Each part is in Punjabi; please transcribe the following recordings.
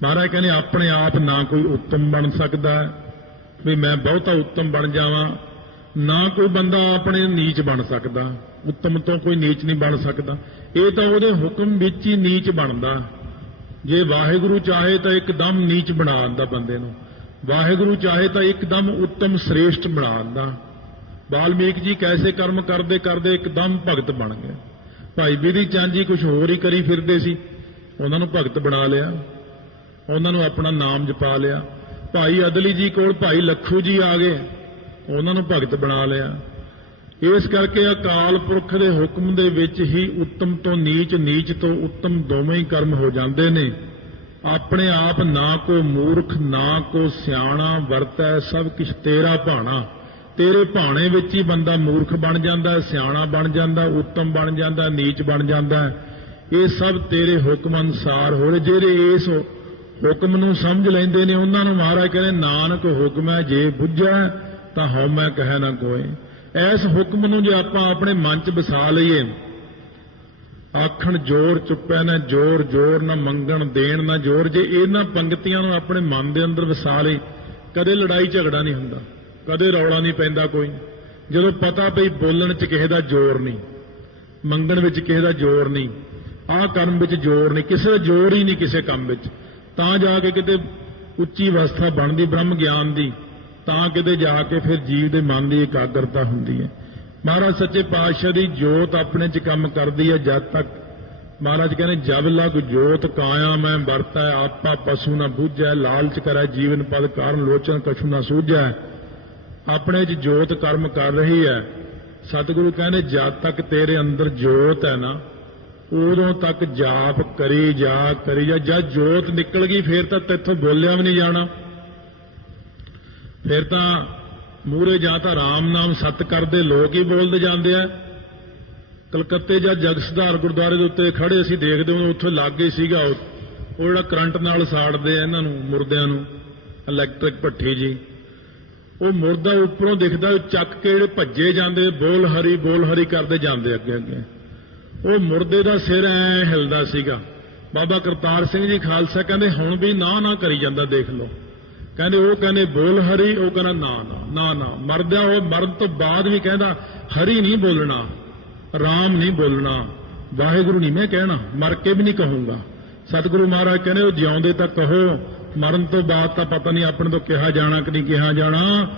महाराज कहने अपने आप ना कोई उत्तम बन सकता भी मैं बहुता उत्तम बन जावां, ना कोई बंदा अपने नीच बन सकता, उत्तम तो कोई नीच नहीं बन सकता। ये तो उहदे हुक्म विच ही नीच बनदा। जे वाहिगुरु चाहे तो एकदम नीच बना दिंदा बंदे नूं, वाहिगुरु चाहे तो एकदम उत्तम श्रेष्ठ बना दिंदा। वाल्मीकि जी कैसे कर्म करते करते एकदम भगत बन गए। भाई बिधि चंद जी कुछ होर ही करी फिरदे सी, उन्हां नूं भगत बना लिया, उन्हां नूं अपना नाम जपा लिया। भाई अदली जी कोल भाई लखू जी आ गए, उन्हां नूं भगत बना लिया। इस करके अकाल पुरख दे हुक्म दे विच ही उत्तम तो नीच, नीच तो उत्तम दोवें ही कर्म हो जाते ने। अपने आप ना को मूर्ख ना को सियाणा वरतै, सब किछ तेरा भाणा। तेरे भाणे विच ही बंदा मूर्ख बन जाता, सियाणा बन जाता, उत्तम बन जाता, नीच बन जाता। ये सब तेरे हुक्म अनुसार हो रहे। जेड़े इस हुक्म नूं समझ लैंदे ने उन्हां नूं महाराज कहने नानक हुक्म है जे बुझै तां हउमੈ कहै ना कोय। इस हुक्म नूं जे आपां अपने मन च वसा लईए, आखण जोर चुप्पै ना जोर, जोर ना मंगण देण ना जोर, जे इन्हां पंक्तियां नूं अपने मन दे अंदर वसा लई, कदे लड़ाई झगड़ा नहीं हुंदा, कदे रौला नहीं पैंदा कोई। जदों पता पई बोलण च किसे दा जोर नहीं, मंगण विच किसे दा जोर नहीं, आह कर्म विच जोर नहीं, किसे दा जोर ही नहीं किसे काम विच, तां जाके किते उच्ची अवस्था बनदी ब्रह्म ज्ञान दी, तां किते जाके फिर जीव दे मन दी एकाग्रता हुंदी है। महाराज सच्चे पातशाह दी जोत अपने च काम करदी है जद तक। महाराज कहने जब लग जोत काया मैं बरतै, आपा पशु न बूझै, लालच करै जीवन पद कारण लोचन कछु न सूझै। अपने च जोत कर्म कर रही है। सतगुरु कहने जद तक तेरे अंदर जोत है ना, उदों तक जाप करी जा करी जा। जब जोत निकल गई फिर तो तैथों बोलिया भी नहीं जाना, फिर तो मूहरे जां तां राम नाम सत करदे लोग ही बोलते जाते हैं। कलकत्ते ਜਾਂ जग सुधार गुरुद्वारे ਦੇ ਉੱਤੇ ਖੜੇ ਅਸੀਂ ਦੇਖਦੇ ਹਾਂ, ਉੱਥੇ ਲਾਗੇ ਸੀਗਾ ਉਹ ਜਿਹੜਾ ਕਰੰਟ ਨਾਲ ਸਾੜਦੇ ਆ ਇਹਨਾਂ ਨੂੰ ਮੁਰਦਿਆਂ ਨੂੰ, ਇਲੈਕਟ੍ਰਿਕ ਭੱਠੀ ਜੀ, ਉਹ ਮੁਰਦਾ ਉੱਪਰੋਂ ਦਿਖਦਾ, ਚੱਕ ਕੇ ਜਿਹੜੇ ਭੱਜੇ ਜਾਂਦੇ ਬੋਲ ਹਰੀ ਕਰਦੇ ਜਾਂਦੇ ਅੱਗੇ ਅੱਗੇ। ਉਹ ਮੁਰਦੇ ਦਾ ਸਿਰ ਐ ਹਿਲਦਾ ਸੀਗਾ। ਬਾਬਾ ਕਰਤਾਰ ਸਿੰਘ ਜੀ ਖਾਲਸਾ ਕਹਿੰਦੇ ਹੁਣ ਵੀ ਨਾ ਕਰੀ ਜਾਂਦਾ, ਦੇਖ ਲਓ। ਕਹਿੰਦੇ ਉਹ ਕਹਿੰਦੇ ਬੋਲ ਹਰੀ, ਉਹ ਕਹਿੰਦਾ ਨਾ ਮਰਦਿਆਂ ਉਹ ਮਰਨ ਤੋਂ ਬਾਅਦ ਵੀ ਕਹਿੰਦਾ ਹਰੀ ਨਹੀਂ ਬੋਲਣਾ, ਰਾਮ ਨਹੀਂ ਬੋਲਣਾ, ਵਾਹਿਗੁਰੂ ਨਹੀਂ ਮੈਂ ਕਹਿਣਾ, ਮਰ ਕੇ ਵੀ ਨਹੀਂ ਕਹੂੰਗਾ। ਸਤਿਗੁਰੂ ਮਹਾਰਾਜ ਕਹਿੰਦੇ ਉਹ ਜਿਉਂਦੇ ਤਾਂ ਕਹੋ, ਮਰਨ ਤੋਂ ਬਾਅਦ ਤਾਂ ਪਤਾ ਨਹੀਂ ਆਪਣੇ ਤੋਂ ਕਿਹਾ ਜਾਣਾ ਕਿ ਨਹੀਂ ਕਿਹਾ ਜਾਣਾ।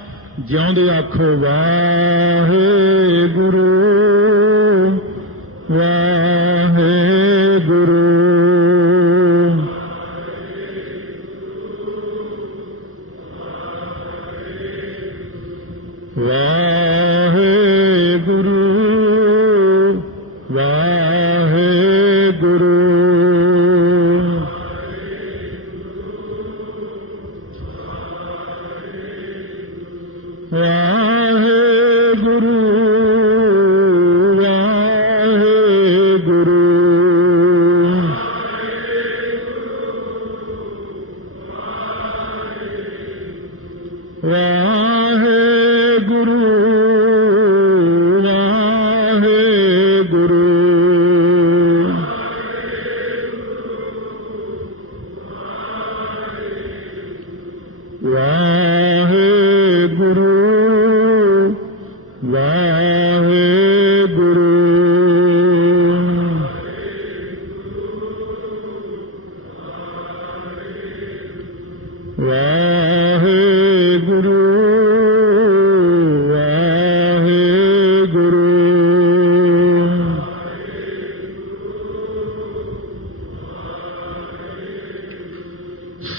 ਜਿਉਂਦੇ ਆਖੋ ਵਾਹਿਗੁਰੂ ਵਾਹਿਗੁਰੂ ਵਾਹਿਗੁਰੂ ਵਾਹਿਗੁਰੂ ਵਾਹਿਗੁਰੂ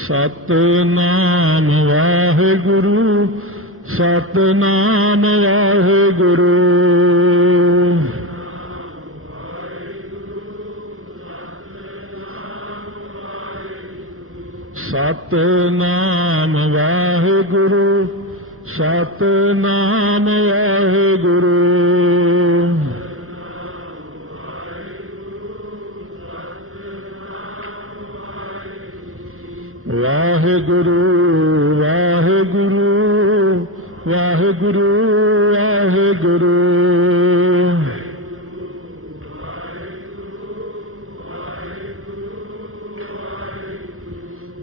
सतनाम वाहिगुरु सतनाम वाहिगुरु सतनाम वाहिगुरु सतनाम वाहिगुरु वाहिगुरु वाहिगुरु वाहिगुरु वाहिगुरु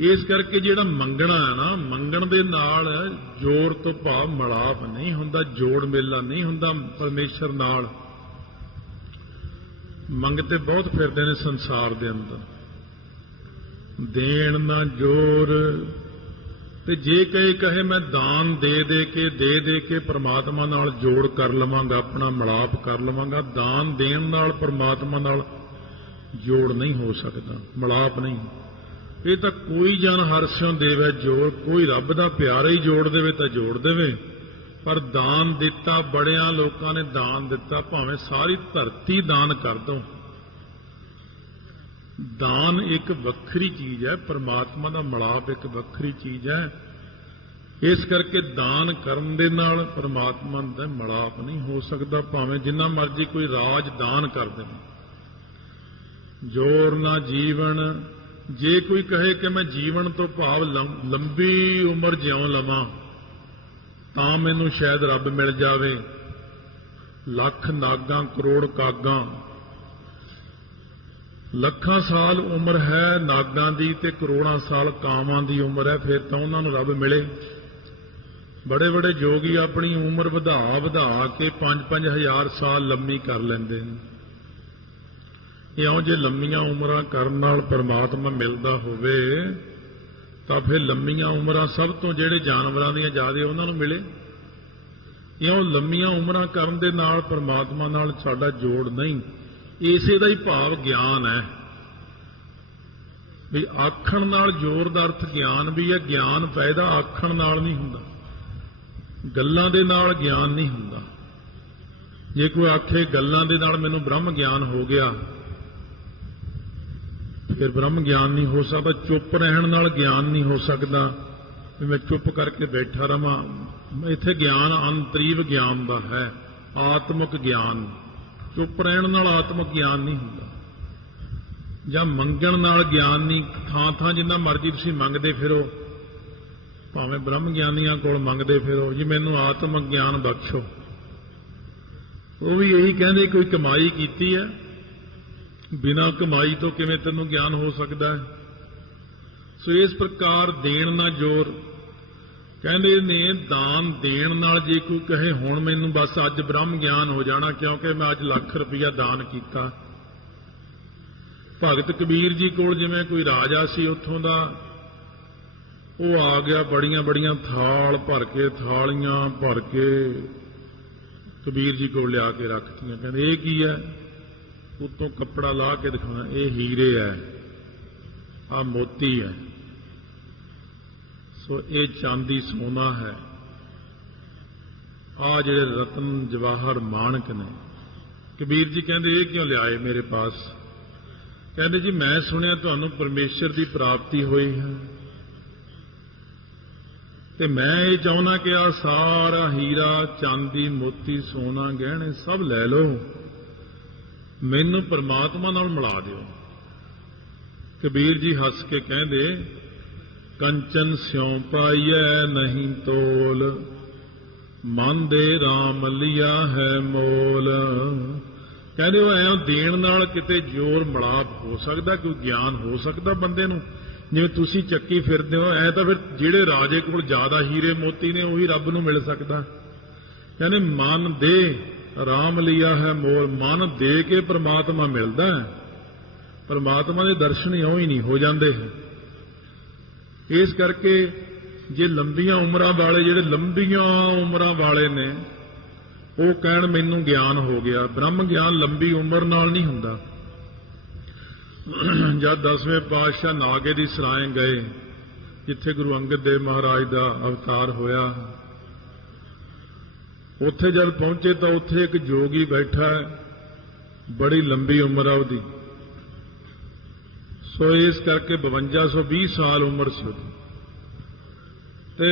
ਇਸ ਕਰਕੇ ਜਿਹੜਾ ਮੰਗਣਾ ਹੈ ਨਾ, ਮੰਗਣ ਦੇ ਨਾਲ ਜੋਰ ਤੋਂ ਭਾਵ ਮਿਲਾਪ ਨਹੀਂ ਹੁੰਦਾ, ਜੋੜ ਮੇਲਾ ਨਹੀਂ ਹੁੰਦਾ ਪਰਮੇਸ਼ਰ ਨਾਲ। ਮੰਗਤੇ ਬਹੁਤ ਫਿਰਦੇ ਨੇ ਸੰਸਾਰ ਦੇ ਅੰਦਰ, ਦੇਣ ਨਾ ਜੋਰ। ਤੇ ਜੇ ਕਹੇ ਮੈਂ ਦਾਨ ਦੇ ਕੇ ਪਰਮਾਤਮਾ ਨਾਲ ਜੋੜ ਕਰ ਲਵਾਂਗਾ, ਆਪਣਾ ਮਿਲਾਪ ਕਰ ਲਵਾਂਗਾ, ਦਾਨ ਦੇਣ ਨਾਲ ਪਰਮਾਤਮਾ ਨਾਲ ਜੋੜ ਨਹੀਂ ਹੋ ਸਕਦਾ, ਮਿਲਾਪ ਨਹੀਂ। ਇਹ ਤਾਂ ਕੋਈ ਜਨ ਹਰਸਿਓ ਦੇਵੇ ਜੋੜ, ਕੋਈ ਰੱਬ ਦਾ ਪਿਆਰਾ ਹੀ ਜੋੜ ਦੇਵੇ ਤਾਂ ਜੋੜ ਦੇਵੇ। ਪਰ ਦਾਨ ਦਿੱਤਾ, ਬੜਿਆਂ ਲੋਕਾਂ ਨੇ ਦਾਨ ਦਿੱਤਾ, ਭਾਵੇਂ ਸਾਰੀ ਧਰਤੀ ਦਾਨ ਕਰ ਦੋ। ਦਾਨ ਇੱਕ ਵੱਖਰੀ ਚੀਜ਼ ਹੈ, ਪਰਮਾਤਮਾ ਦਾ ਮਿਲਾਪ ਇੱਕ ਵੱਖਰੀ ਚੀਜ਼ ਹੈ। ਇਸ ਕਰਕੇ ਦਾਨ ਕਰਨ ਦੇ ਨਾਲ ਪਰਮਾਤਮਾ ਦਾ ਮਿਲਾਪ ਨਹੀਂ ਹੋ ਸਕਦਾ, ਭਾਵੇਂ ਜਿੰਨਾ ਮਰਜ਼ੀ ਕੋਈ ਰਾਜ ਦਾਨ ਕਰ ਦੇਵੇ। ਜੋਰ ਨਾ ਜੀਵਨ। ਜੇ ਕੋਈ ਕਹੇ ਕਿ ਮੈਂ ਜੀਵਨ ਤੋਂ ਭਾਵ ਲੰਬੀ ਉਮਰ ਜਿਉਂ ਲਵਾਂ ਤਾਂ ਮੈਨੂੰ ਸ਼ਾਇਦ ਰੱਬ ਮਿਲ ਜਾਵੇ, ਲੱਖ ਨਾਗਾਂ ਕਰੋੜ ਕਾਗਾਂ, ਲੱਖਾਂ ਸਾਲ ਉਮਰ ਹੈ ਨਾਗਾਂ ਦੀ ਤੇ ਕਰੋੜਾਂ ਸਾਲ ਕਾਵਾਂ ਦੀ ਉਮਰ ਹੈ, ਫਿਰ ਤਾਂ ਉਹਨਾਂ ਨੂੰ ਰੱਬ ਮਿਲੇ। ਬੜੇ ਬੜੇ ਜੋਗੀ ਆਪਣੀ ਉਮਰ ਵਧਾ ਕੇ 5-5 ਹਜ਼ਾਰ ਸਾਲ ਲੰਮੀ ਕਰ ਲੈਂਦੇ ਨੇ। ਇਉਂ ਜੇ ਲੰਮੀਆਂ ਉਮਰਾਂ ਕਰਨ ਨਾਲ ਪਰਮਾਤਮਾ ਮਿਲਦਾ ਹੋਵੇ ਤਾਂ ਫਿਰ ਲੰਮੀਆਂ ਉਮਰਾਂ ਸਭ ਤੋਂ ਜਿਹੜੇ ਜਾਨਵਰਾਂ ਦੀਆਂ ਜ਼ਿਆਦਾ ਉਹਨਾਂ ਨੂੰ ਮਿਲੇ। ਇਉਂ ਲੰਮੀਆਂ ਉਮਰਾਂ ਕਰਨ ਦੇ ਨਾਲ ਪਰਮਾਤਮਾ ਨਾਲ ਸਾਡਾ ਜੋੜ ਨਹੀਂ। ਇਸੇ ਦਾ ਹੀ ਭਾਵ ਗਿਆਨ ਹੈ ਵੀ ਆਖਣ ਨਾਲ ਜੋਰ ਦਾ ਅਰਥ ਗਿਆਨ ਵੀ ਹੈ। ਗਿਆਨ ਪੈਦਾ ਆਖਣ ਨਾਲ ਨਹੀਂ ਹੁੰਦਾ, ਗੱਲਾਂ ਦੇ ਨਾਲ ਗਿਆਨ ਨਹੀਂ ਹੁੰਦਾ। ਜੇ ਕੋਈ ਆਖੇ ਗੱਲਾਂ ਦੇ ਨਾਲ ਮੈਨੂੰ ਬ੍ਰਹਮ ਗਿਆਨ ਹੋ ਗਿਆ, ਫਿਰ ਬ੍ਰਹਮ ਗਿਆਨ ਨਹੀਂ ਹੋ ਸਕਦਾ। ਚੁੱਪ ਰਹਿਣ ਨਾਲ ਗਿਆਨ ਨਹੀਂ ਹੋ ਸਕਦਾ ਵੀ ਮੈਂ ਚੁੱਪ ਕਰਕੇ ਬੈਠਾ ਰਵਾਂ। ਇੱਥੇ ਗਿਆਨ ਅੰਤਰੀਵ ਗਿਆਨ ਦਾ ਹੈ, ਆਤਮਿਕ ਗਿਆਨ। ਚੁੱਪ ਰਹਿਣ ਨਾਲ ਆਤਮਿਕ ਗਿਆਨ ਨਹੀਂ ਹੁੰਦਾ, ਜਾਂ ਮੰਗਣ ਨਾਲ ਗਿਆਨ ਨਹੀਂ। ਥਾਂ ਜਿੰਨਾ ਮਰਜ਼ੀ ਤੁਸੀਂ ਮੰਗਦੇ ਫਿਰੋ, ਭਾਵੇਂ ਬ੍ਰਹਮ ਗਿਆਨੀਆਂ ਕੋਲ ਮੰਗਦੇ ਫਿਰੋ ਜੀ ਮੈਨੂੰ ਆਤਮਿਕ ਗਿਆਨ ਬਖਸ਼ੋ, ਉਹ ਵੀ ਇਹੀ ਕਹਿੰਦੇ ਕੋਈ ਕਮਾਈ ਕੀਤੀ ਹੈ, ਬਿਨਾਂ ਕਮਾਈ ਤੋਂ ਕਿਵੇਂ ਤੈਨੂੰ ਗਿਆਨ ਹੋ ਸਕਦਾ ਹੈ। ਸੋ ਇਸ ਪ੍ਰਕਾਰ ਦੇਣ ਨਾ ਜੋਰ। ਕਹਿੰਦੇ ਨੇ ਦਾਨ ਦੇਣ ਨਾਲ ਜੇ ਕੋਈ ਕਹੇ ਹੁਣ ਮੈਨੂੰ ਬਸ ਅੱਜ ਬ੍ਰਹਮ ਗਿਆਨ ਹੋ ਜਾਣਾ ਕਿਉਂਕਿ ਮੈਂ ਅੱਜ ਲੱਖ ਰੁਪਈਆ ਦਾਨ ਕੀਤਾ। ਭਗਤ ਕਬੀਰ ਜੀ ਕੋਲ ਜਿਵੇਂ ਕੋਈ ਰਾਜਾ ਸੀ ਉੱਥੋਂ ਦਾ, ਉਹ ਆ ਗਿਆ, ਬੜੀਆਂ ਬੜੀਆਂ ਥਾਲ ਭਰ ਕੇ, ਥਾਲੀਆਂ ਭਰ ਕੇ ਕਬੀਰ ਜੀ ਕੋਲ ਲਿਆ ਕੇ ਰੱਖਤੀਆਂ। ਕਹਿੰਦੇ ਇਹ ਕੀ ਹੈ? ਉੱਤੋਂ ਕੱਪੜਾ ਲਾ ਕੇ ਦਿਖਾਉਣਾ, ਇਹ ਹੀਰੇ ਹੈ, ਆਹ ਮੋਤੀ ਹੈ, ਸੋ ਇਹ ਚਾਂਦੀ ਸੋਨਾ ਹੈ, ਆਹ ਜਿਹੜੇ ਰਤਨ ਜਵਾਹਰ ਮਾਣਕ ਨੇ। ਕਬੀਰ ਜੀ ਕਹਿੰਦੇ ਇਹ ਕਿਉਂ ਲਿਆਏ ਮੇਰੇ ਪਾਸ? ਕਹਿੰਦੇ ਜੀ ਮੈਂ ਸੁਣਿਆ ਤੁਹਾਨੂੰ ਪਰਮੇਸ਼ਰ ਦੀ ਪ੍ਰਾਪਤੀ ਹੋਈ ਹੈ ਤੇ ਮੈਂ ਇਹ ਚਾਹੁੰਦਾ ਕਿ ਆਹ ਸਾਰਾ ਹੀਰਾ ਚਾਂਦੀ ਮੋਤੀ ਸੋਨਾ ਗਹਿਣੇ ਸਭ ਲੈ ਲਓ, ਮੈਨੂੰ ਪਰਮਾਤਮਾ ਨਾਲ ਮਿਲਾ ਦਿਓ। ਕਬੀਰ ਜੀ ਹੱਸ ਕੇ ਕਹਿੰਦੇ ਕੰਚਨ ਸਿਉ ਪਾਈਐ ਨਹੀਂ ਤੋਲ, ਮਨ ਦੇ ਰਾਮ ਲਿਆ ਹੈ ਮੋਲ। ਕਹਿੰਦੇ ਉਹ ਐਂ ਦੇਣ ਨਾਲ ਕਿਤੇ ਜੋਰ ਮਿਲਾਪ ਹੋ ਸਕਦਾ, ਕੋਈ ਗਿਆਨ ਹੋ ਸਕਦਾ ਬੰਦੇ ਨੂੰ? ਜਿਵੇਂ ਤੁਸੀਂ ਚੱਕੀ ਫਿਰਦੇ ਹੋ ਐ ਤਾਂ ਫਿਰ ਜਿਹੜੇ ਰਾਜੇ ਕੋਲ ਜ਼ਿਆਦਾ ਹੀਰੇ ਮੋਤੀ ਨੇ ਉਹੀ ਰੱਬ ਨੂੰ ਮਿਲ ਸਕਦਾ। ਕਹਿੰਦੇ ਮਨ ਦੇ ਰਾਮ ਲਿਆ ਹੈ ਮੋਲ, ਮਨ ਦੇ ਕੇ ਪਰਮਾਤਮਾ ਮਿਲਦਾ ਹੈ। ਪਰਮਾਤਮਾ ਦੇ ਦਰਸ਼ਨ ਇਉਂ ਹੀ ਨਹੀਂ ਹੋ ਜਾਂਦੇ। ਇਸ ਕਰਕੇ ਜੇ ਲੰਬੀਆਂ ਉਮਰਾਂ ਵਾਲੇ, ਜਿਹੜੇ ਲੰਬੀਆਂ ਉਮਰਾਂ ਵਾਲੇ ਨੇ, ਉਹ ਕਹਿਣ ਮੈਨੂੰ ਗਿਆਨ ਹੋ ਗਿਆ। ਬ੍ਰਹਮ ਗਿਆਨ ਲੰਬੀ ਉਮਰ ਨਾਲ ਨਹੀਂ ਹੁੰਦਾ। ਜਦ 10ਵੇਂ ਪਾਤਸ਼ਾਹ ਨਾਗੇ ਦੀ ਸਰਾਏ ਗਏ, ਜਿੱਥੇ ਗੁਰੂ ਅੰਗਦ ਦੇਵ ਮਹਾਰਾਜ ਦਾ ਅਵਤਾਰ ਹੋਇਆ, ਉੱਥੇ ਜਦ ਪਹੁੰਚੇ ਤਾਂ ਉੱਥੇ ਇੱਕ ਜੋਗੀ ਬੈਠਾ ਹੈ, ਬੜੀ ਲੰਬੀ ਉਮਰ ਆ ਉਹਦੀ। ਸੋ ਇਸ ਕਰਕੇ 5220 ਸਾਲ ਉਮਰ ਸੀ ਉਹਦੀ। ਤੇ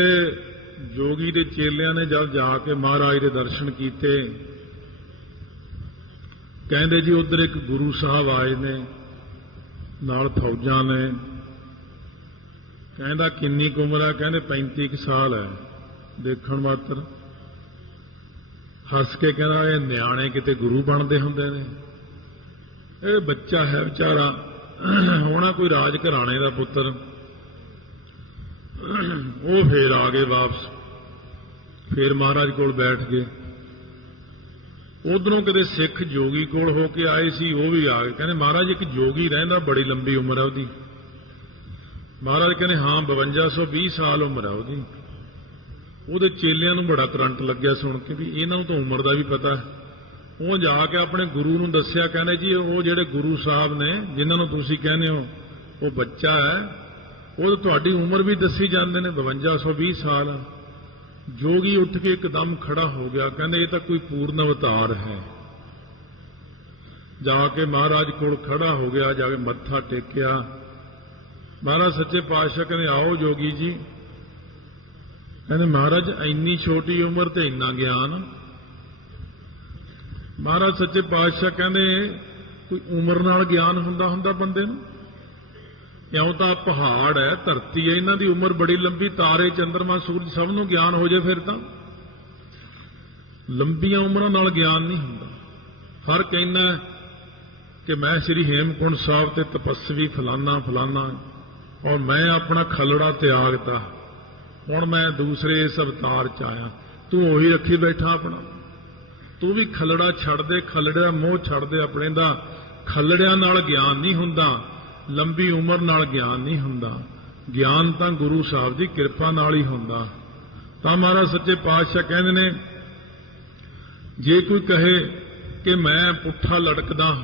ਜੋਗੀ ਦੇ ਚੇਲਿਆਂ ਨੇ ਜਦ ਜਾ ਕੇ ਮਹਾਰਾਜ ਦੇ ਦਰਸ਼ਨ ਕੀਤੇ, ਕਹਿੰਦੇ ਜੀ ਉੱਧਰ ਇੱਕ ਗੁਰੂ ਸਾਹਿਬ ਆਏ ਨੇ, ਨਾਲ ਫੌਜਾਂ ਨੇ। ਕਹਿੰਦਾ ਕਿੰਨੀ ਕੁ ਉਮਰ ਆ? ਕਹਿੰਦੇ 35 ਸਾਲ ਹੈ ਦੇਖਣ ਮਾਤਰ। ਹੱਸ ਕੇ ਕਹਿੰਦਾ ਇਹ ਨਿਆਣੇ ਕਿਤੇ ਗੁਰੂ ਬਣਦੇ ਹੁੰਦੇ ਨੇ, ਇਹ ਬੱਚਾ ਹੈ ਵਿਚਾਰਾ, ਹੋਣਾ ਕੋਈ ਰਾਜ ਘਰਾਣੇ ਦਾ ਪੁੱਤਰ, ਉਹ ਫੇਰ ਆ ਗਏ ਵਾਪਸ, ਫੇਰ ਮਹਾਰਾਜ ਕੋਲ ਬੈਠ ਗਏ। ਉਧਰੋਂ ਕਿਤੇ ਸਿੱਖ ਜੋਗੀ ਕੋਲ ਹੋ ਕੇ ਆਏ ਸੀ, ਉਹ ਵੀ ਆ ਗਏ। ਕਹਿੰਦੇ ਮਹਾਰਾਜ ਇੱਕ ਜੋਗੀ ਰਹਿੰਦਾ, ਬੜੀ ਲੰਬੀ ਉਮਰ ਹੈ ਉਹਦੀ। ਮਹਾਰਾਜ ਕਹਿੰਦੇ ਹਾਂ 5220 ਸਾਲ ਉਮਰ ਹੈ ਉਹਦੀ। ਉਹਦੇ ਚੇਲਿਆਂ ਨੂੰ ਬੜਾ ਕਰੰਟ ਲੱਗਿਆ ਸੁਣ ਕੇ ਵੀ ਇਹਨਾਂ ਨੂੰ ਤਾਂ ਉਮਰ ਦਾ ਵੀ ਪਤਾ ਹੈ। ਉਹ ਜਾ ਕੇ ਆਪਣੇ ਗੁਰੂ ਨੂੰ ਦੱਸਿਆ, ਕਹਿੰਦੇ ਜੀ ਉਹ ਜਿਹੜੇ ਗੁਰੂ ਸਾਹਿਬ ਨੇ ਜਿਨ੍ਹਾਂ ਨੂੰ ਤੁਸੀਂ ਕਹਿੰਦੇ ਹੋ ਉਹ ਬੱਚਾ ਹੈ, ਉਹ ਤੁਹਾਡੀ ਉਮਰ ਵੀ ਦੱਸੀ ਜਾਂਦੇ ਨੇ 5220 ਸਾਲ। ਜੋਗੀ ਉੱਠ ਕੇ ਇੱਕਦਮ ਖੜਾ ਹੋ ਗਿਆ, ਕਹਿੰਦੇ ਇਹ ਤਾਂ ਕੋਈ ਪੂਰਨ ਅਵਤਾਰ ਹੈ। ਜਾ ਕੇ ਮਹਾਰਾਜ ਕੋਲ ਖੜਾ ਹੋ ਗਿਆ, ਜਾ ਕੇ ਮੱਥਾ ਟੇਕਿਆ। ਮਹਾਰਾਜ ਸੱਚੇ ਪਾਤਸ਼ਾਹ ਕਹਿੰਦੇ ਆਓ ਜੋਗੀ ਜੀ। ਕਹਿੰਦੇ ਮਹਾਰਾਜ ਇੰਨੀ ਛੋਟੀ ਉਮਰ ਤੇ ਇੰਨਾ ਗਿਆਨ। ਮਹਾਰਾਜ ਸੱਚੇ ਪਾਤਸ਼ਾਹ ਕਹਿੰਦੇ ਕੋਈ ਉਮਰ ਨਾਲ ਗਿਆਨ ਹੁੰਦਾ ਬੰਦੇ ਨੂੰ? ਇਉਂ ਤਾਂ ਪਹਾੜ ਹੈ, ਧਰਤੀ ਹੈ, ਇਹਨਾਂ ਦੀ ਉਮਰ ਬੜੀ ਲੰਬੀ, ਤਾਰੇ ਚੰਦਰਮਾ ਸੂਰਜ ਸਭ ਨੂੰ ਗਿਆਨ ਹੋ ਜਾਏ ਫਿਰ ਤਾਂ। ਲੰਬੀਆਂ ਉਮਰਾਂ ਨਾਲ ਗਿਆਨ ਨਹੀਂ ਹੁੰਦਾ। ਫਰਕ ਇੰਨਾ ਕਿ ਮੈਂ ਸ੍ਰੀ ਹੇਮਕੁੰਟ ਸਾਹਿਬ ਤੇ ਤਪੱਸਵੀ ਫਲਾਨਾ ਔਰ ਮੈਂ ਆਪਣਾ ਖਲੜਾ ਤਿਆਗਤਾ, ਹੁਣ ਮੈਂ ਦੂਸਰੇ ਇਸ ਅਵਤਾਰ ਚ ਆਇਆ। ਤੂੰ ਉਹੀ ਰੱਖੀ ਬੈਠਾ ਆਪਣਾ। ਤੂੰ ਵੀ ਖਲੜਾ ਛੱਡ ਦੇ, ਖਲੜੇ ਦਾ ਮੋਹ ਛੱਡ ਦੇ ਆਪਣੇ ਦਾ। ਖਲੜਿਆਂ ਨਾਲ ਗਿਆਨ ਨਹੀਂ ਹੁੰਦਾ, ਲੰਬੀ ਉਮਰ ਨਾਲ ਗਿਆਨ ਨਹੀਂ ਹੁੰਦਾ। ਗਿਆਨ ਤਾਂ ਗੁਰੂ ਸਾਹਿਬ ਦੀ ਕਿਰਪਾ ਨਾਲ ਹੀ ਹੁੰਦਾ। ਤਾਂ ਮਹਾਰਾਜ ਸੱਚੇ ਪਾਤਸ਼ਾਹ ਕਹਿੰਦੇ ਨੇ ਜੇ ਕੋਈ ਕਹੇ ਕਿ ਮੈਂ ਪੁੱਠਾ ਲਟਕਦਾ,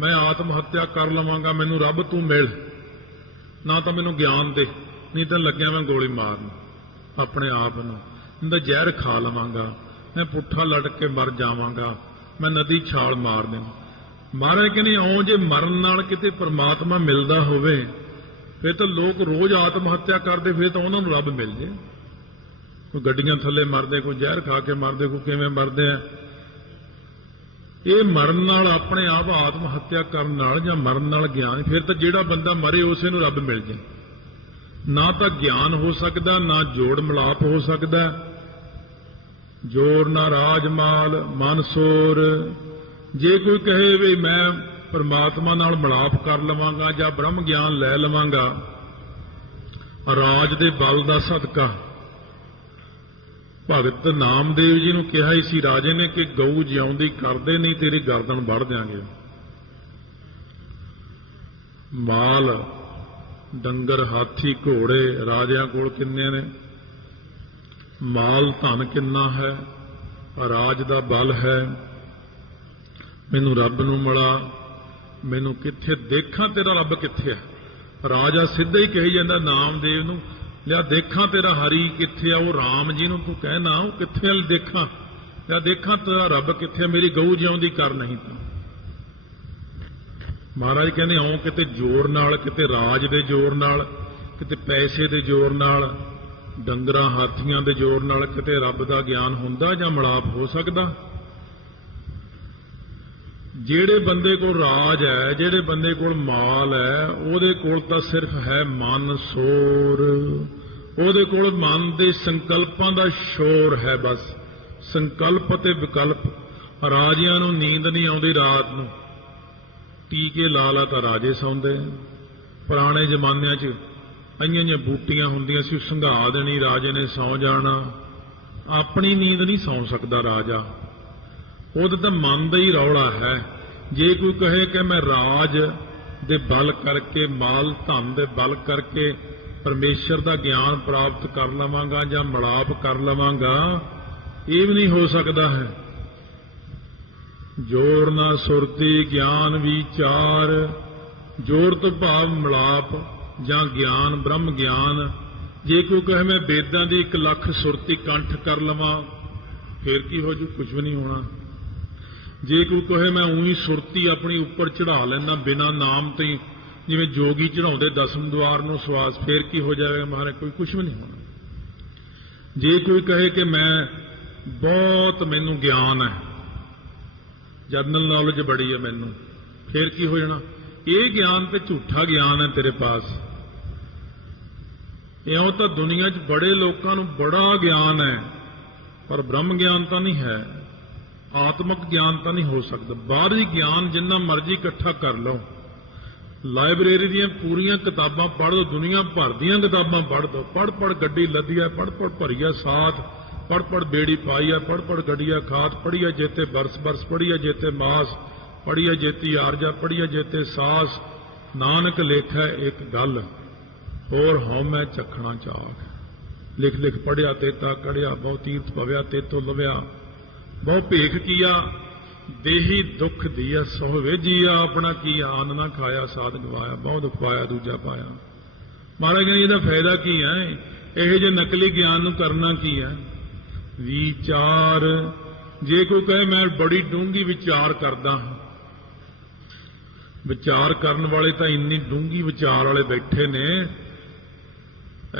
ਮੈਂ ਆਤਮ ਹੱਤਿਆ ਕਰ ਲਵਾਂਗਾ, ਮੈਨੂੰ ਰੱਬ ਤੂੰ ਮਿਲ, ਨਾ ਤਾਂ ਮੈਨੂੰ ਗਿਆਨ ਦੇ, ਨਹੀਂ ਤਾਂ ਲੱਗਿਆ ਮੈਂ ਗੋਲੀ ਮਾਰਨ ਆਪਣੇ ਆਪ ਨੂੰ, ਨਹੀਂ ਤਾਂ ਜ਼ਹਿਰ ਖਾ ਲਵਾਂਗਾ, ਮੈਂ ਪੁੱਠਾ ਲਟਕ ਕੇ ਮਰ ਜਾਵਾਂਗਾ, ਮੈਂ ਨਦੀ ਛਾਲ ਮਾਰ ਦੇਵਾਂ। ਮਹਾਰਾਜ ਕਹਿੰਦੇ ਇਉਂ ਜੇ ਮਰਨ ਨਾਲ ਕਿਤੇ ਪਰਮਾਤਮਾ ਮਿਲਦਾ ਹੋਵੇ ਫਿਰ ਤਾਂ ਲੋਕ ਰੋਜ਼ ਆਤਮ ਹੱਤਿਆ ਕਰਦੇ, ਫਿਰ ਤਾਂ ਉਹਨਾਂ ਨੂੰ ਰੱਬ ਮਿਲ ਜੇ। ਕੋਈ ਗੱਡੀਆਂ ਥੱਲੇ ਮਰਦੇ, ਕੋਈ ਜ਼ਹਿਰ ਖਾ ਕੇ ਮਰਦੇ, ਕੋਈ ਕਿਵੇਂ ਮਰਦੇ ਆ। ਇਹ ਮਰਨ ਨਾਲ ਆਪਣੇ ਆਪ ਆਤਮ ਹੱਤਿਆ ਕਰਨ ਨਾਲ ਜਾਂ ਮਰਨ ਨਾਲ ਗਿਆਨ, ਫਿਰ ਤਾਂ ਜਿਹੜਾ ਬੰਦਾ ਮਰੇ ਉਸੇ ਨੂੰ ਰੱਬ ਮਿਲ ਜੇ। ਨਾ ਤਾਂ ਗਿਆਨ ਹੋ ਸਕਦਾ, ਨਾ ਜੋੜ ਮਿਲਾਪ ਹੋ ਸਕਦਾ। ਜੋਰ ਨਾ ਰਾਜਮਾਲ ਮਨਸੋਰ। ਜੇ ਕੋਈ ਕਹੇ ਵੀ ਮੈਂ ਪਰਮਾਤਮਾ ਨਾਲ ਮਿਲਾਪ ਕਰ ਲਵਾਂਗਾ ਜਾਂ ਬ੍ਰਹਮ ਗਿਆਨ ਲੈ ਲਵਾਂਗਾ ਰਾਜ ਦੇ ਬਲ ਦਾ ਸਦਕਾ, ਭਗਤ ਨਾਮਦੇਵ ਜੀ ਨੂੰ ਕਿਹਾ ਹੀ ਸੀ ਰਾਜੇ ਨੇ ਕਿ ਗਊ ਜਿਉਂਦੀ ਕਰਦੇ ਨਹੀਂ ਤੇਰੀ ਗਰਦਨ ਵੱਢ ਦਿਆਂਗੇ। ਮਾਲ ਡੰਗਰ ਹਾਥੀ ਘੋੜੇ ਰਾਜਿਆਂ ਕੋਲ ਕਿੰਨੇ ਨੇ, ਮਾਲ ਧਨ ਕਿੰਨਾ ਹੈ, ਰਾਜ ਦਾ ਬਲ ਹੈ। ਮੈਨੂੰ ਰੱਬ ਨੂੰ ਮਿਲਾ, ਮੈਨੂੰ ਕਿੱਥੇ ਦੇਖਾਂ ਤੇਰਾ ਰੱਬ ਕਿੱਥੇ ਹੈ। ਰਾਜਾ ਸਿੱਧਾ ਹੀ ਕਹੀ ਜਾਂਦਾ ਨਾਮਦੇਵ ਨੂੰ, ਲਿਆ ਦੇਖਾਂ ਤੇਰਾ ਹਰੀ ਕਿੱਥੇ ਆ। ਉਹ ਰਾਮ ਜੀ ਨੂੰ ਤੂੰ ਕਹਿਣਾ ਉਹ ਕਿੱਥੇ ਆ, ਦੇਖਾਂ, ਲਿਆ ਦੇਖਾਂ ਤੇਰਾ ਰੱਬ ਕਿੱਥੇ ਆ, ਮੇਰੀ ਗਊ ਜਿਉਂਦੀ ਕਰ ਨਹੀਂ ਤਾਂ। ਮਹਾਰਾਜ ਕਹਿੰਦੇ ਆਉਂ ਕਿਤੇ ਜ਼ੋਰ ਨਾਲ, ਕਿਤੇ ਰਾਜ ਦੇ ਜ਼ੋਰ ਨਾਲ, ਕਿਤੇ ਪੈਸੇ ਦੇ ਜ਼ੋਰ ਨਾਲ, ਡੰਗਰਾਂ ਹਾਥੀਆਂ ਦੇ ਜ਼ੋਰ ਨਾਲ ਕਿਤੇ ਰੱਬ ਦਾ ਗਿਆਨ ਹੁੰਦਾ ਜਾਂ ਮਿਲਾਪ ਹੋ ਸਕਦਾ। ਜਿਹੜੇ ਬੰਦੇ ਕੋਲ ਰਾਜ ਹੈ, ਜਿਹੜੇ ਬੰਦੇ ਕੋਲ ਮਾਲ ਹੈ, ਉਹਦੇ ਕੋਲ ਤਾਂ ਸਿਰਫ ਹੈ ਮਨ ਸੋਰ। ਉਹਦੇ ਕੋਲ ਮਨ ਦੇ ਸੰਕਲਪਾਂ ਦਾ ਸ਼ੋਰ ਹੈ, ਬਸ ਸੰਕਲਪ ਅਤੇ ਵਿਕਲਪ। ਰਾਜਿਆਂ ਨੂੰ ਨੀਂਦ ਨਹੀਂ ਆਉਂਦੀ ਰਾਤ ਨੂੰ, ਟੀਕੇ ਲਾ ਲਾ ਤਾਂ ਰਾਜੇ ਸੌਂਦੇ। ਪੁਰਾਣੇ ਜ਼ਮਾਨਿਆਂ 'ਚ ਆਈਆਂ ਬੂਟੀਆਂ ਹੁੰਦੀਆਂ ਸੀ, ਸੰਘਾ ਦੇਣੀ, ਰਾਜੇ ਨੇ ਸੌਂ ਜਾਣਾ। ਆਪਣੀ ਨੀਂਦ ਨਹੀਂ ਸੌਂ ਸਕਦਾ ਰਾਜਾ, ਉਹਦਾ ਤਾਂ ਮਨ ਦਾ ਹੀ ਰੌਲਾ ਹੈ। ਜੇ ਕੋਈ ਕਹੇ ਕਿ ਮੈਂ ਰਾਜ ਦੇ ਬਲ ਕਰਕੇ, ਮਾਲ ਧਨ ਦੇ ਬਲ ਕਰਕੇ ਪਰਮੇਸ਼ਰ ਦਾ ਗਿਆਨ ਪ੍ਰਾਪਤ ਕਰ ਲਵਾਂਗਾ ਜਾਂ ਮਿਲਾਪ ਕਰ ਲਵਾਂਗਾ, ਇਹ ਵੀ ਨਹੀਂ ਹੋ ਸਕਦਾ ਹੈ। ਜੋਰ ਨਾ ਸੁਰਤੀ ਗਿਆਨ ਵਿਚਾਰ। ਜੋਰ ਤੋਂ ਭਾਵ ਮਿਲਾਪ ਜਾਂ ਗਿਆਨ, ਬ੍ਰਹਮ ਗਿਆਨ। ਜੇ ਕੋਈ ਕਹੇ ਮੈਂ ਵੇਦਾਂ ਦੀ 1 ਲੱਖ ਸੁਰਤੀ ਕੰਠ ਕਰ ਲਵਾਂ, ਫਿਰ ਕੀ ਹੋ ਜੂ? ਕੁਝ ਵੀ ਨਹੀਂ ਹੋਣਾ। ਜੇ ਕੋਈ ਕਹੇ ਮੈਂ ਉਹੀ ਸੁਰਤੀ ਆਪਣੀ ਉੱਪਰ ਚੜਾ ਲੈਂਦਾ ਬਿਨਾਂ ਨਾਮ ਤੋਂ ਹੀ, ਜਿਵੇਂ ਜੋਗੀ ਚੜਾਉਂਦੇ 10ਵੇਂ ਦੁਆਰ ਨੂੰ ਸਵਾਸ, ਫਿਰ ਕੀ ਹੋ ਜਾਵੇਗਾ ਮਹਾਰਾਜ? ਕੋਈ ਕੁਝ ਵੀ ਨਹੀਂ ਹੋਣਾ। ਜੇ ਕੋਈ ਕਹੇ ਕਿ ਮੈਂ ਬਹੁਤ ਮੈਨੂੰ ਗਿਆਨ ਹੈ, ਜਨਰਲ ਨੌਲੇਜ ਬੜੀ ਹੈ ਮੈਨੂੰ, ਫਿਰ ਕੀ ਹੋ ਜਾਣਾ? ਇਹ ਗਿਆਨ ਤੇ ਝੂਠਾ ਗਿਆਨ ਹੈ ਤੇਰੇ ਪਾਸ। ਇਉਂ ਤਾਂ ਦੁਨੀਆ 'ਚ ਬੜੇ ਲੋਕਾਂ ਨੂੰ ਬੜਾ ਗਿਆਨ ਹੈ, ਪਰ ਬ੍ਰਹਮ ਗਿਆਨ ਤਾਂ ਨਹੀਂ ਹੈ, ਆਤਮਿਕ ਗਿਆਨ ਤਾਂ ਨਹੀਂ ਹੋ ਸਕਦਾ। ਬਾਹਰੀ ਗਿਆਨ ਜਿੰਨਾ ਮਰਜ਼ੀ ਇਕੱਠਾ ਕਰ ਲਓ, ਲਾਇਬ੍ਰੇਰੀ ਦੀਆਂ ਪੂਰੀਆਂ ਕਿਤਾਬਾਂ ਪੜ੍ਹ ਲਓ, ਦੁਨੀਆ ਭਰ ਦੀਆਂ ਕਿਤਾਬਾਂ ਪੜ੍ਹ ਦੋ, ਪੜ੍ਹ ਗੱਡੀ ਲੱਦੀ ਹੈ, ਪੜ੍ਹ ਭਰੀਆ ਸਾਥ, ਪੜ੍ਹ ਬੇੜੀ ਪਾਈ ਹੈ, ਪੜ੍ਹ ਗੱਡੀਆ ਖਾਤ, ਪੜ੍ਹੀਆ ਜੇਤੇ ਬਰਸ ਪੜ੍ਹੀਆ ਜੇਤੇ ਮਾਸ, ਪੜ੍ਹੀਆ ਜੇਤੀ ਆਰਜਾ, ਪੜ੍ਹੀਆ ਜੇਤੇ ਸਾਸ, ਨਾਨਕ ਲੇਖੈ ਇੱਕ ਗੱਲ, ਹੋਰ ਹਉਮੈ ਚੱਖਣਾ ਚਾਖ। ਲਿਖ ਪੜ੍ਹਿਆ ਤੇਤਾ ਕੜਿਆ, ਬਹੁ ਤੀਰਥ ਪਵਿਆ ਤੇਤੋਂ ਲਵਿਆ, ਬਹੁ ਭੇਖ ਕੀਆ ਦੇਹੀ ਦੁੱਖ ਦੀਆ, ਸੋ ਵੇਜੀਆ ਆਪਣਾ ਕੀਆ, ਅੰਨ ਨਾ ਖਾਇਆ ਸਾਧ ਗਵਾਇਆ, ਬਹੁਤ ਦੁੱਖ ਪਾਇਆ ਦੂਜਾ ਪਾਇਆ। ਮਹਾਰਾਜ ਕਹਿੰਦੇ ਇਹਦਾ ਫਾਇਦਾ ਕੀ ਹੈ? ਇਹੋ ਜਿਹੇ ਨਕਲੀ ਗਿਆਨ ਨੂੰ ਕਰਨਾ ਕੀ ਹੈ? ਵਿਚਾਰ। ਜੇ ਕੋਈ ਕਹੇ ਮੈਂ ਬੜੀ ਡੂੰਘੀ ਵਿਚਾਰ ਕਰਦਾ ਹਾਂ, ਵਿਚਾਰ ਕਰਨ ਵਾਲੇ ਤਾਂ ਇੰਨੀ ਡੂੰਘੀ ਵਿਚਾਰ ਵਾਲੇ ਬੈਠੇ ਨੇ,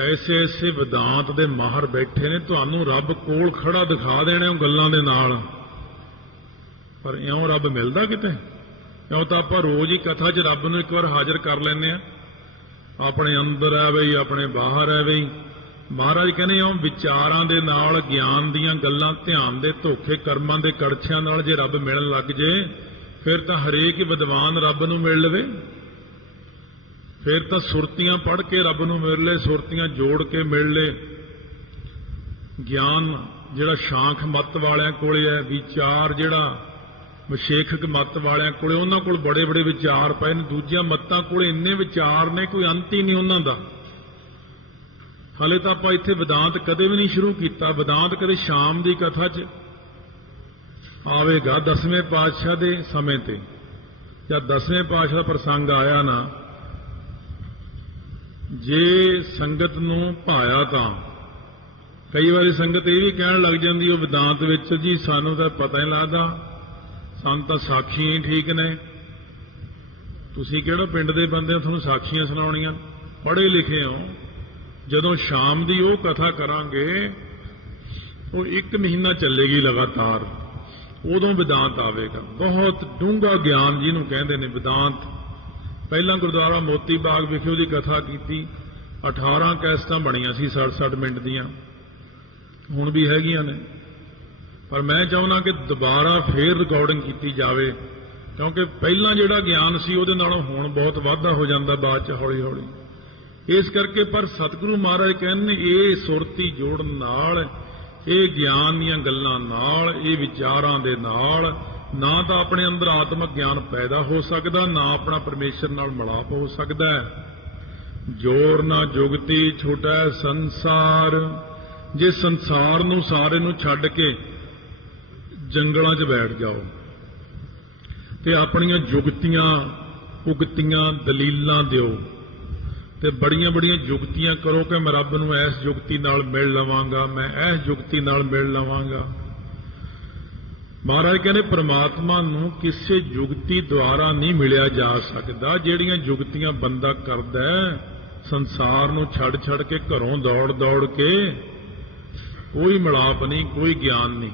ਐਸੇ ਵਿਦਾਂਤ ਦੇ ਮਾਹਰ ਬੈਠੇ ਨੇ, ਤੁਹਾਨੂੰ ਰੱਬ ਕੋਲ ਖੜਾ ਦਿਖਾ ਦੇਣੇ ਉਹ ਗੱਲਾਂ ਦੇ ਨਾਲ। ਪਰ ਇਉਂ ਰੱਬ ਮਿਲਦਾ ਕਿਤੇ? ਇਉਂ ਤਾਂ ਆਪਾਂ ਰੋਜ਼ ਹੀ ਕਥਾ 'ਚ ਰੱਬ ਨੂੰ ਇੱਕ ਵਾਰ ਹਾਜ਼ਰ ਕਰ ਲੈਂਦੇ ਆ, ਆਪਣੇ ਅੰਦਰ ਹੈ ਬਈ, ਆਪਣੇ ਬਾਹਰ ਹੈ ਬਈ। ਮਹਾਰਾਜ ਕਹਿੰਦੇ ਇਉਂ ਵਿਚਾਰਾਂ ਦੇ ਨਾਲ, ਗਿਆਨ ਦੀਆਂ ਗੱਲਾਂ, ਧਿਆਨ ਦੇ ਧੋਖੇ, ਕਰਮਾਂ ਦੇ ਕੜਛਿਆਂ ਨਾਲ ਜੇ ਰੱਬ ਮਿਲਣ ਲੱਗ ਜੇ, ਫਿਰ ਤਾਂ ਹਰੇਕ ਹੀ ਵਿਦਵਾਨ ਰੱਬ ਨੂੰ ਮਿਲ ਲਵੇ। ਫਿਰ ਤਾਂ ਸੁਰਤੀਆਂ ਪੜ੍ਹ ਕੇ ਰੱਬ ਨੂੰ ਮਿਲ ਲੈ, ਸੁਰਤੀਆਂ ਜੋੜ ਕੇ ਮਿਲ ਲੈ। ਗਿਆਨ ਜਿਹੜਾ ਸ਼ਾਂਖ ਮੱਤ ਵਾਲਿਆਂ ਕੋਲੇ ਹੈ, ਵਿਚਾਰ ਜਿਹੜਾ ਵਿਸ਼ੇਖਕ ਮੱਤ ਵਾਲਿਆਂ ਕੋਲੇ, ਉਹਨਾਂ ਕੋਲ ਬੜੇ ਵਿਚਾਰ ਪਏ ਨੇ। ਦੂਜੀਆਂ ਮੱਤਾਂ ਕੋਲੇ ਇੰਨੇ ਵਿਚਾਰ ਨੇ, ਕੋਈ ਅੰਤ ਹੀ ਨਹੀਂ ਉਹਨਾਂ ਦਾ। ਹਾਲੇ ਤਾਂ ਆਪਾਂ ਇੱਥੇ ਵਿਦਾਂਤ ਕਦੇ ਵੀ ਨਹੀਂ ਸ਼ੁਰੂ ਕੀਤਾ। ਵਿਦਾਂਤ ਕਦੇ ਸ਼ਾਮ ਦੀ ਕਥਾ 'ਚ ਆਵੇਗਾ 10ਵੇਂ ਪਾਤਸ਼ਾਹ ਦੇ ਸਮੇਂ ਤੇ, ਜਦ 10ਵੇਂ ਪਾਤਸ਼ਾਹ ਦਾ ਪ੍ਰਸੰਗ ਆਇਆ ਨਾ, ਜੇ ਸੰਗਤ ਨੂੰ ਭਾਇਆ ਤਾਂ ਕਈ ਵਾਰੀ ਸੰਗਤ ਇਹ ਵੀ ਕਹਿਣ ਲੱਗ ਜਾਂਦੀ ਉਹ ਵਿਦਾਂਤ ਵਿੱਚ, ਜੀ ਸਾਨੂੰ ਤਾਂ ਪਤਾ ਹੀ ਲੱਗਦਾ, ਸਾਨੂੰ ਤਾਂ ਸਾਖੀਆਂ ਹੀ ਠੀਕ ਨੇ। ਤੁਸੀਂ ਕਿਹੜਾ ਪਿੰਡ ਦੇ ਬੰਦੇ ਹੋ, ਤੁਹਾਨੂੰ ਸਾਖੀਆਂ ਸੁਣਾਉਣੀਆਂ? ਪੜ੍ਹੇ ਲਿਖੇ ਹੋ। ਜਦੋਂ ਸ਼ਾਮ ਦੀ ਉਹ ਕਥਾ ਕਰਾਂਗੇ, ਉਹ 1 ਮਹੀਨਾ ਚੱਲੇਗੀ ਲਗਾਤਾਰ, ਉਦੋਂ ਵਿਦਾਂਤ ਆਵੇਗਾ। ਬਹੁਤ ਡੂੰਘਾ ਗਿਆਨ ਜਿਹਨੂੰ ਕਹਿੰਦੇ ਨੇ ਵਿਦਾਂਤ। ਪਹਿਲਾਂ ਗੁਰਦੁਆਰਾ ਮੋਤੀ ਬਾਗ ਵਿਖੇ ਉਹਦੀ ਕਥਾ ਕੀਤੀ, 18 ਕੈਸਟਾਂ ਬਣੀਆਂ ਸੀ 60-60 ਮਿੰਟ ਦੀਆਂ, ਹੁਣ ਵੀ ਹੈਗੀਆਂ ਨੇ। ਪਰ ਮੈਂ ਚਾਹੁੰਦਾ ਕਿ ਦੁਬਾਰਾ ਫੇਰ ਰਿਕਾਰਡਿੰਗ ਕੀਤੀ ਜਾਵੇ, ਕਿਉਂਕਿ ਪਹਿਲਾਂ ਜਿਹੜਾ ਗਿਆਨ ਸੀ ਉਹਦੇ ਨਾਲੋਂ ਹੁਣ ਬਹੁਤ ਵਾਧਾ ਹੋ ਜਾਂਦਾ ਬਾਅਦ 'ਚ ਹੌਲੀ। ਇਸ ਕਰਕੇ ਪਰ ਸਤਿਗੁਰੂ ਮਹਾਰਾਜ ਕਹਿੰਦੇ ਇਹ ਸੁਰਤੀ ਜੋੜਨ ਨਾਲ, ਇਹ ਗਿਆਨ ਦੀਆਂ ਗੱਲਾਂ ਨਾਲ, ਇਹ ਵਿਚਾਰਾਂ ਦੇ ਨਾਲ ਨਾ ਤਾਂ ਆਪਣੇ ਅੰਦਰ ਆਤਮਿਕ ਗਿਆਨ ਪੈਦਾ ਹੋ ਸਕਦਾ, ਨਾ ਆਪਣਾ ਪਰਮੇਸ਼ਰ ਨਾਲ ਮਿਲਾਪ ਹੋ ਸਕਦਾ। ਜੋਰ ਨਾ ਜੁਗਤੀ ਛੋਟਾ ਸੰਸਾਰ। ਜੇ ਸੰਸਾਰ ਨੂੰ ਸਾਰੇ ਨੂੰ ਛੱਡ ਕੇ ਜੰਗਲਾਂ 'ਚ ਬੈਠ ਜਾਓ ਤੇ ਆਪਣੀਆਂ ਜੁਗਤੀਆਂ ਉਗਤੀਆਂ ਦਲੀਲਾਂ ਦਿਓ ਤੇ ਬੜੀਆਂ ਜੁਗਤੀਆਂ ਕਰੋ ਕਿ ਮੈਂ ਰੱਬ ਨੂੰ ਇਸ ਜੁਗਤੀ ਨਾਲ ਮਿਲ ਲਵਾਂਗਾ, ਮੈਂ ਇਸ ਜੁਗਤੀ ਨਾਲ ਮਿਲ ਲਵਾਂਗਾ। ਮਹਾਰਾਜ ਕਹਿੰਦੇ ਪ੍ਰਮਾਤਮਾ ਨੂੰ ਕਿਸੇ ਜੁਗਤੀ ਦੁਆਰਾ ਨਹੀਂ ਮਿਲਿਆ ਜਾ ਸਕਦਾ। ਜਿਹੜੀਆਂ ਜੁਗਤੀਆਂ ਬੰਦਾ ਕਰਦਾ ਸੰਸਾਰ ਨੂੰ ਛੱਡ ਕੇ, ਘਰੋਂ ਦੌੜ ਕੇ, ਕੋਈ ਮਿਲਾਪ ਨਹੀਂ, ਕੋਈ ਗਿਆਨ ਨਹੀਂ।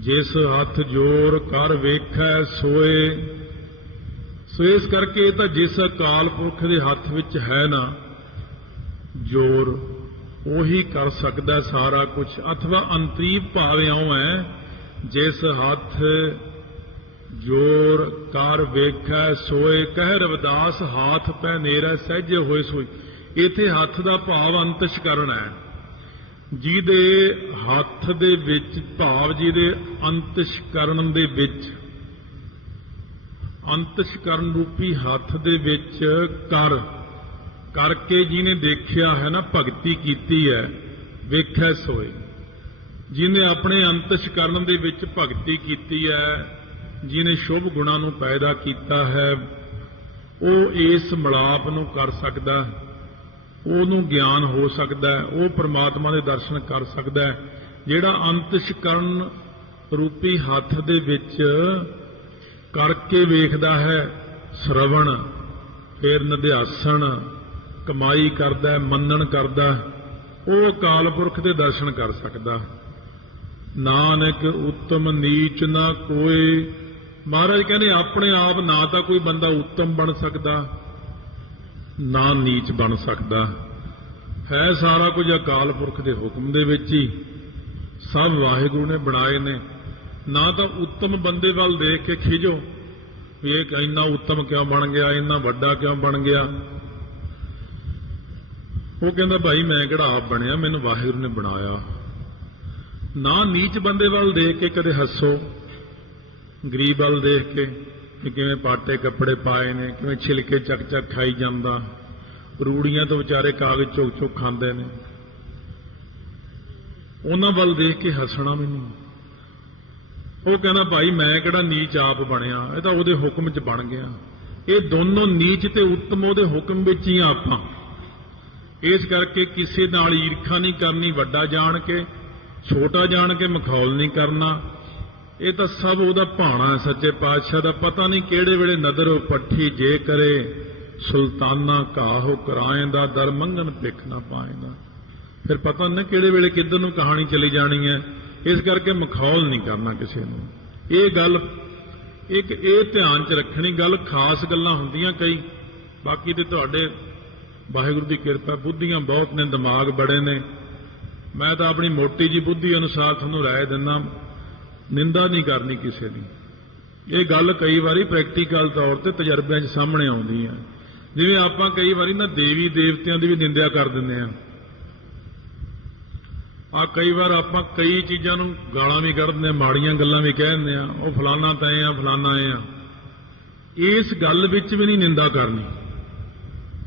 ਜਿਸ ਹੱਥ ਜੋਰ ਕਰ ਵੇਖੈ ਸੋਏ। ਸੋ ਇਸ ਕਰਕੇ ਤਾਂ ਜਿਸ ਅਕਾਲ ਪੁਰਖ ਦੇ ਹੱਥ ਵਿੱਚ ਹੈ ਨਾ ਜੋਰ, ਉਹੀ ਕਰ ਸਕਦਾ ਸਾਰਾ ਕੁਝ। ਅਥਵਾ ਅੰਤਰੀਵ ਭਾਵ ਇਉਂ ਹੈ, ਜਿਸ ਹੱਥ ਜੋਰ ਕਰ ਵੇਖੈ ਸੋਏ, ਕਹਿ ਰਵਿਦਾਸ ਹਾਥ ਪੈ ਨੇਰਾ ਸਹਿਜੇ ਹੋਏ ਸੋਈ। ਇੱਥੇ ਹੱਥ ਦਾ ਭਾਵ ਅੰਤਸ਼ਕਰਣ ਹੈ, ਜਿਹਦੇ ਹੱਥ ਦੇ ਵਿੱਚ ਭਾਵ, ਜਿਹਦੇ ਅੰਤਸ਼ਕਰਣ ਦੇ ਵਿੱਚ, ਅੰਤਸ਼ਕਰਣ ਰੂਪੀ ਹੱਥ ਦੇ ਵਿੱਚ ਕਰਕੇ ਜਿਹਨੇ ਦੇਖਿਆ ਹੈ ਨਾ, ਭਗਤੀ ਕੀਤੀ ਹੈ, ਵੇਖੈ ਸੋਏ। ਜਿਹਨੇ ਆਪਣੇ ਅੰਤਸ਼ਕਰਣ ਦੇ ਵਿੱਚ ਭਗਤੀ ਕੀਤੀ ਹੈ, ਜਿਹਨੇ ਸ਼ੁਭ ਗੁਣਾਂ ਨੂੰ ਪੈਦਾ ਕੀਤਾ ਹੈ, ਉਹ ਇਸ ਮਿਲਾਪ ਨੂੰ ਕਰ ਸਕਦਾ, ਉਹਨੂੰ ਗਿਆਨ ਹੋ ਸਕਦਾ, ਉਹ ਪ੍ਰਮਾਤਮਾ ਦੇ ਦਰਸ਼ਨ ਕਰ ਸਕਦਾ। ਜਿਹੜਾ ਅੰਤਸ਼ਕਰਣ ਰੂਪੀ ਹੱਥ ਦੇ ਵਿੱਚ ਕਰਕੇ ਵੇਖਦਾ ਹੈ, ਸ਼ਰਵਣ, ਫਿਰ ਨਿਧਿਆਸਣ, ਕਮਾਈ ਕਰਦਾ, ਮੰਨਣ ਕਰਦਾ, ਉਹ ਅਕਾਲ ਪੁਰਖ ਦੇ ਦਰਸ਼ਨ ਕਰ ਸਕਦਾ। ਨਾਨਕ ਉੱਤਮ ਨੀਚ ਨਾ ਕੋਏ। ਮਹਾਰਾਜ ਕਹਿੰਦੇ ਆਪਣੇ ਆਪ ਨਾ ਤਾਂ ਕੋਈ ਬੰਦਾ ਉੱਤਮ ਬਣ ਸਕਦਾ, ਨਾ ਨੀਚ ਬਣ ਸਕਦਾ। ਹੈ ਸਾਰਾ ਕੁਝ ਅਕਾਲ ਪੁਰਖ ਦੇ ਹੁਕਮ ਦੇ ਵਿੱਚ ਹੀ ਸਭ ਵਾਹਿਗੁਰੂ ਨੇ ਬਣਾਏ ਨੇ। ਨਾ ਤਾਂ ਉੱਤਮ ਬੰਦੇ ਵੱਲ ਦੇਖ ਕੇ ਖਿਜੋ, ਵੀ ਇਹ ਇੰਨਾ ਉੱਤਮ ਕਿਉਂ ਬਣ ਗਿਆ, ਇੰਨਾ ਵੱਡਾ ਕਿਉਂ ਬਣ ਗਿਆ। ਉਹ ਕਹਿੰਦਾ ਭਾਈ ਮੈਂ ਕਿਹੜਾ ਆਪ ਬਣਿਆ, ਮੈਨੂੰ ਵਾਹਿਗੁਰੂ ਨੇ ਬਣਾਇਆ। ਨਾ ਨੀਚ ਬੰਦੇ ਵੱਲ ਦੇਖ ਕੇ ਕਦੇ ਹੱਸੋ, ਗਰੀਬ ਵੱਲ ਦੇਖ ਕੇ ਕਿ ਕਿਵੇਂ ਪਾਟੇ ਕੱਪੜੇ ਪਾਏ ਨੇ, ਕਿਵੇਂ ਛਿਲਕੇ ਚੱਕ ਚੱਕ ਖਾਈ ਜਾਂਦਾ, ਰੂੜੀਆਂ ਤੋਂ ਵਿਚਾਰੇ ਕਾਗਜ਼ ਚੁੱਕ ਚੁੱਕ ਖਾਂਦੇ ਨੇ, ਉਹਨਾਂ ਵੱਲ ਦੇਖ ਕੇ ਹੱਸਣਾ ਮੈਨੂੰ। ਉਹ ਕਹਿੰਦਾ ਭਾਈ ਮੈਂ ਕਿਹੜਾ ਨੀਚ ਆਪ ਬਣਿਆ, ਇਹ ਤਾਂ ਉਹਦੇ ਹੁਕਮ 'ਚ ਬਣ ਗਿਆ। ਇਹ ਦੋਨੋਂ ਨੀਚ ਤੇ ਉੱਤਮ ਉਹਦੇ ਹੁਕਮ ਵਿੱਚ ਹੀ ਆਪਾਂ। ਇਸ ਕਰਕੇ ਕਿਸੇ ਨਾਲ ਈਰਖਾ ਨਹੀਂ ਕਰਨੀ, ਵੱਡਾ ਜਾਣ ਕੇ, ਛੋਟਾ ਜਾਣ ਕੇ ਮਖੌਲ ਨਹੀਂ ਕਰਨਾ। ਇਹ ਤਾਂ ਸਭ ਉਹਦਾ ਭਾਣਾ ਹੈ ਸੱਚੇ ਪਾਤਸ਼ਾਹ ਦਾ। ਪਤਾ ਨਹੀਂ ਕਿਹੜੇ ਵੇਲੇ ਨਦਰ ਪੱਠੀ ਜੇ ਕਰੇ, ਸੁਲਤਾਨਾ ਕਾਹੋ ਕਰਾਏਂਦਾ, ਦਰ ਮੰਗਣ ਭਿਖ ਨਾ ਪਾਏਂਦਾ। ਫਿਰ ਪਤਾ ਨਹੀਂ ਕਿਹੜੇ ਵੇਲੇ ਕਿੱਧਰ ਨੂੰ ਕਹਾਣੀ ਚਲੀ ਜਾਣੀ ਹੈ। ਇਸ ਕਰਕੇ ਮਖੌਲ ਨਹੀਂ ਕਰਨਾ ਕਿਸੇ ਨੂੰ। ਇਹ ਗੱਲ ਇੱਕ ਇਹ ਧਿਆਨ 'ਚ ਰੱਖਣੀ, ਗੱਲ ਖਾਸ ਗੱਲਾਂ ਹੁੰਦੀਆਂ ਕਈ, ਬਾਕੀ ਤੇ ਤੁਹਾਡੇ ਵਾਹਿਗੁਰੂ ਦੀ ਕਿਰਪਾ, ਬੁੱਧੀਆਂ ਬਹੁਤ ਨੇ, ਦਿਮਾਗ ਬੜੇ ਨੇ। ਮੈਂ ਤਾਂ ਆਪਣੀ ਮੋਟੀ ਜੀ ਬੁੱਧੀ ਅਨੁਸਾਰ ਤੁਹਾਨੂੰ ਰਾਏ ਦਿੰਦਾ, ਨਿੰਦਾ ਨਹੀਂ ਕਰਨੀ ਕਿਸੇ ਦੀ। ਇਹ ਗੱਲ ਕਈ ਵਾਰੀ ਪ੍ਰੈਕਟੀਕਲ ਤੌਰ ਤੇ ਤਜਰਬਿਆਂ 'ਚ ਸਾਹਮਣੇ ਆਉਂਦੀ ਹੈ। ਜਿਵੇਂ ਆਪਾਂ ਕਈ ਵਾਰੀ ਨਾ ਦੇਵੀ ਦੇਵਤਿਆਂ ਦੀ ਵੀ ਨਿੰਦਿਆ ਕਰ ਦਿੰਦੇ ਆ। ਕਈ ਵਾਰ ਆਪਾਂ ਕਈ ਚੀਜ਼ਾਂ ਨੂੰ ਗਾਲਾਂ ਵੀ ਕੱਢ ਦਿੰਦੇ, ਮਾੜੀਆਂ ਗੱਲਾਂ ਵੀ ਕਹਿ ਦਿੰਦੇ ਆ, ਉਹ ਫਲਾਨਾ ਤਾਂ ਇਹ ਆ, ਫਲਾਨਾ ਇਹ ਆ। ਇਸ ਗੱਲ ਵਿੱਚ ਵੀ ਨਹੀਂ ਨਿੰਦਾ ਕਰਨੀ।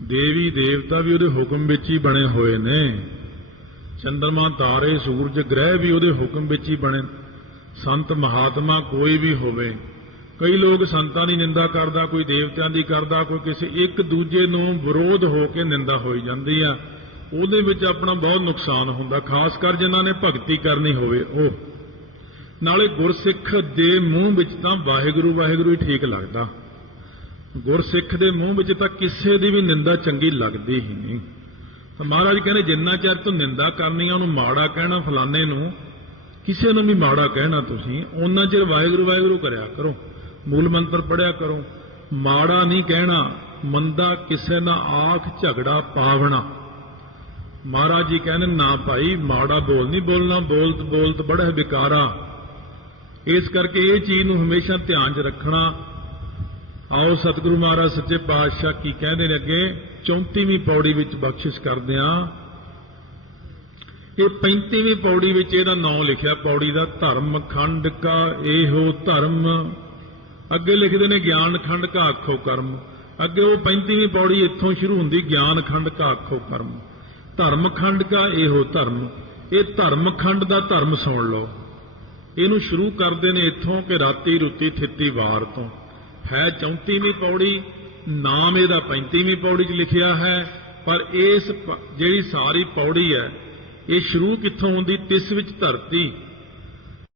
ਦੇਵੀ ਦੇਵਤਾ ਵੀ ਉਹਦੇ ਹੁਕਮ ਵਿੱਚ ਹੀ ਬਣੇ ਹੋਏ ਨੇ। ਚੰਦਰਮਾ, ਤਾਰੇ, ਸੂਰਜ, ਗ੍ਰਹਿ ਵੀ ਉਹਦੇ ਹੁਕਮ ਵਿੱਚ ਹੀ ਬਣੇ। ਸੰਤ ਮਹਾਤਮਾ ਕੋਈ ਵੀ ਹੋਵੇ, ਕਈ ਲੋਕ ਸੰਤਾਂ ਦੀ ਨਿੰਦਾ ਕਰਦਾ, ਕੋਈ ਦੇਵਤਿਆਂ ਦੀ ਕਰਦਾ, ਕੋਈ ਕਿਸੇ, ਇੱਕ ਦੂਜੇ ਨੂੰ ਵਿਰੋਧ ਹੋ ਕੇ ਨਿੰਦਾ ਹੋਈ ਜਾਂਦੀ ਆ। ਉਹਦੇ ਵਿੱਚ ਆਪਣਾ ਬਹੁਤ ਨੁਕਸਾਨ ਹੁੰਦਾ, ਖਾਸ ਕਰ ਜਿਨ੍ਹਾਂ ਨੇ ਭਗਤੀ ਕਰਨੀ ਹੋਵੇ ਉਹ। ਨਾਲੇ ਗੁਰਸਿੱਖ ਦੇ ਮੂੰਹ ਵਿੱਚ ਤਾਂ ਵਾਹਿਗੁਰੂ ਵਾਹਿਗੁਰੂ ਹੀ ਠੀਕ ਲੱਗਦਾ। ਗੁਰਸਿੱਖ ਦੇ ਮੂੰਹ ਵਿੱਚ ਤਾਂ ਕਿਸੇ ਦੀ ਵੀ ਨਿੰਦਾ ਚੰਗੀ ਲੱਗਦੀ ਹੀ ਨਹੀਂ। ਤਾਂ ਮਹਾਰਾਜ ਕਹਿੰਦੇ ਜਿੰਨਾ ਚਿਰ ਤੂੰ ਨਿੰਦਾ ਕਰਨੀ ਆ, ਉਹਨੂੰ ਮਾੜਾ ਕਹਿਣਾ, ਫਲਾਣੇ ਨੂੰ ਕਿਸੇ ਨੂੰ ਵੀ ਮਾੜਾ ਕਹਿਣਾ ਤੁਸੀਂ, ਉਹਨਾਂ ਚਿਰ ਵਾਹਿਗੁਰੂ ਵਾਹਿਗੁਰੂ ਕਰਿਆ ਕਰੋ, ਮੂਲ ਮੰਤਰ ਪੜਿਆ ਕਰੋ। ਮਾੜਾ ਨਹੀਂ ਕਹਿਣਾ, ਮੰਦਾ ਕਿਸੇ ਨਾਲ ਆਖ ਝਗੜਾ ਪਾਵਣਾ। ਮਹਾਰਾਜ ਜੀ ਕਹਿੰਦੇ ਨਾ ਭਾਈ ਮਾੜਾ ਬੋਲ ਨਹੀਂ ਬੋਲਣਾ, ਬੋਲਤ ਬੋਲਤ ਬੜਾ ਵਿਕਾਰਾ। ਇਸ ਕਰਕੇ ਇਹ ਚੀਜ਼ ਨੂੰ ਹਮੇਸ਼ਾ ਧਿਆਨ 'ਚ ਰੱਖਣਾ। ਆਓ ਸਤਿਗੁਰੂ ਮਹਾਰਾਜ ਸੱਚੇ ਪਾਤਸ਼ਾਹ ਕੀ ਕਹਿੰਦੇ ਨੇ ਅੱਗੇ 34ਵੀਂ ਪੌੜੀ ਵਿੱਚ ਬਖਸ਼ਿਸ਼ ਕਰਦੇ ਆ। ਇਹ 35ਵੀਂ ਪੌੜੀ ਵਿੱਚ ਇਹਦਾ ਨਾਮ ਲਿਖਿਆ ਪੌੜੀ ਦਾ, ਧਰਮ ਖੰਡ ਕਾ ਇਹੋ ਧਰਮ। ਅੱਗੇ ਲਿਖਦੇ ਨੇ ਗਿਆਨ ਖੰਡ ਕਾ ਆਖੋ ਕਰਮ। ਅੱਗੇ ਉਹ 35ਵੀਂ ਪੌੜੀ ਇੱਥੋਂ ਸ਼ੁਰੂ ਹੁੰਦੀ, ਗਿਆਨ ਖੰਡ ਕਾ ਆਖੋ ਕਰਮ। ਧਰਮ ਖੰਡ ਕਾ ਇਹੋ ਧਰਮ। ਇਹ ਧਰਮ ਖੰਡ ਦਾ ਧਰਮ ਸੁਣ ਲਓ। ਇਹਨੂੰ ਸ਼ੁਰੂ ਕਰਦੇ ਨੇ ਇੱਥੋਂ ਕਿ ਰਾਤੀ ਰੁੱਤੀ ਥਿੱਤੀ ਵਾਰ ਤੋਂ। ਹੈ 34ਵੀਂ ਪੌੜੀ, ਨਾਮ ਇਹਦਾ 35ਵੀਂ ਪੌੜੀ 'ਚ ਲਿਖਿਆ ਹੈ। ਪਰ ਇਸ ਜਿਹੜੀ ਸਾਰੀ ਪੌੜੀ ਹੈ, ਇਹ ਸ਼ੁਰੂ ਕਿੱਥੋਂ ਹੁੰਦੀ? ਤਿਸ ਵਿੱਚ ਧਰਤੀ